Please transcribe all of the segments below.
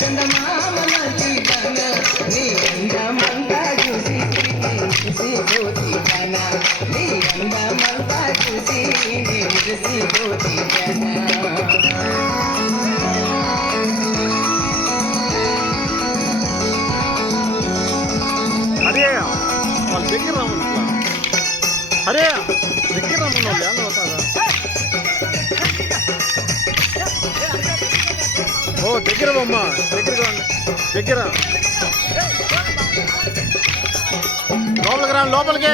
చందమామ లాంటి దాన నీ అందమంతా చూసి మురిసిపోతి జన నీ అందమంతా చూసి మురిసిపోతి జన దగ్గర రామన్ అరే దగ్గర రామన్ వాళ్ళు ఎలా అవుతారా ఓ దగ్గర బొమ్మ దగ్గర లోపలికి రా లోపలికి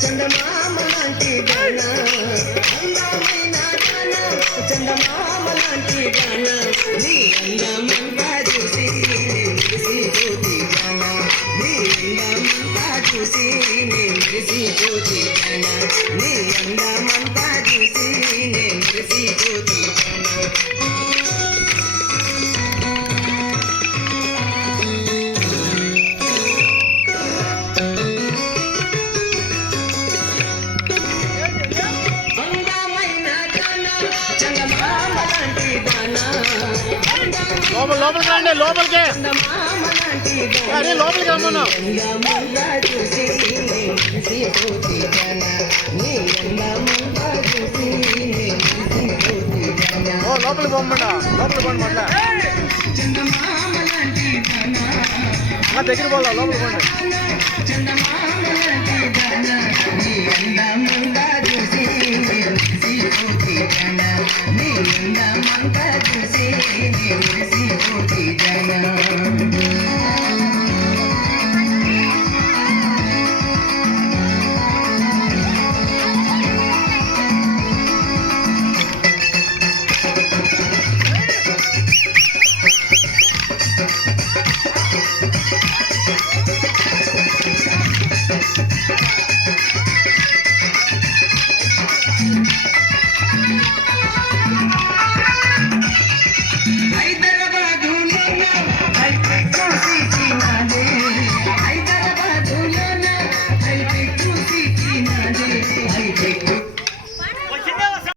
చందమామ లాంటి గాన అందమైన గాన చందమామ లాంటి గాన నీ అందమంతా చూసి మురిసిపోతి గాన నీ అందమంతా చూసి మురిసిపోతి గాన నీ అందమంతా చూసి మురిసిపోతి గాన లోపలికి రండి లోపలికి అరే లోపలికి రమ్మన్నా లోపలికి పోమంట లోపలికి పోండి మళ్ళా దగ్గర పోలా లోపల పోండి. చందమామలాంటి దాన నీ అందమంతా చూసి మురిసిపోతి జన నీ అందమంతా చూసి మురిసిపోతి జన హైదరాబాదులోన హైటెక్ సిటీ నాదే హైదరాబాదులోన హైటెక్ సిటీ నాదే హైటెక్